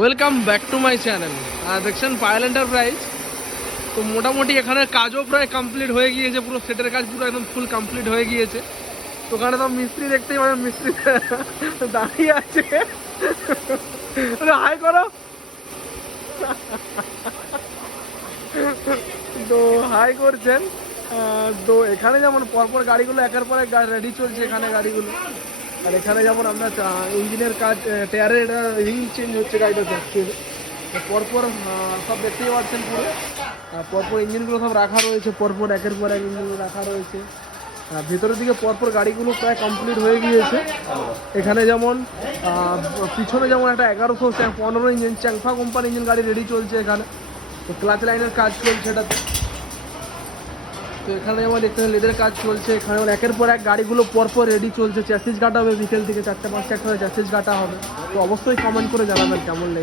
Welcome back to my channel. দেখছেন Payel enterprise. তো মোটামুটি এখানে কাজও প্রায় কমপ্লিট হয়ে গিয়েছে, পুরো সেটের কাজ পুরো একদম ফুল কমপ্লিট হয়ে গিয়েছে। তো ওখানে তো মিস্ত্রি দেখতেই পাবেন, মিস্ত্রি দাঁড়িয়ে আছে। হাই করো। তো হাই করছেন। তো এখানে যেমন পরপর গাড়িগুলো একের পর এক রেডি চলছে এখানে গাড়িগুলো। আর এখানে যেমন আমরা ইঞ্জিনের কাজ, টায়ারের এটা রিং চেঞ্জ হচ্ছে গাড়িটা দেখতে পরপর সব দেখতেই পাচ্ছেন পুরো। পরপর ইঞ্জিনগুলো সব রাখা রয়েছে, পরপর একের পর এক ইঞ্জিনগুলো রাখা রয়েছে। ভেতরের দিকে পরপর গাড়িগুলো প্রায় কমপ্লিট হয়ে গিয়েছে। এখানে যেমন পিছনে যেমন একটা 1115 ইঞ্জিন চ্যাংফা কোম্পানি ইঞ্জিন গাড়ি রেডি চলছে এখানে। তো ক্লাচ লাইনের কাজ চলছে এটাতে। তো এখানে যেমন দেখতে লেদের কাজ চলছে, এখানে একের পর এক গাড়িগুলো পরপর রেডি চলছে। চ্যাসিস কাটা হবে বিকেল থেকে 4টে 5টে একটা চ্যাসিস কাটা হবে। তো অবশ্যই কমেন্ট করে জানাবেন কেমন লেগে।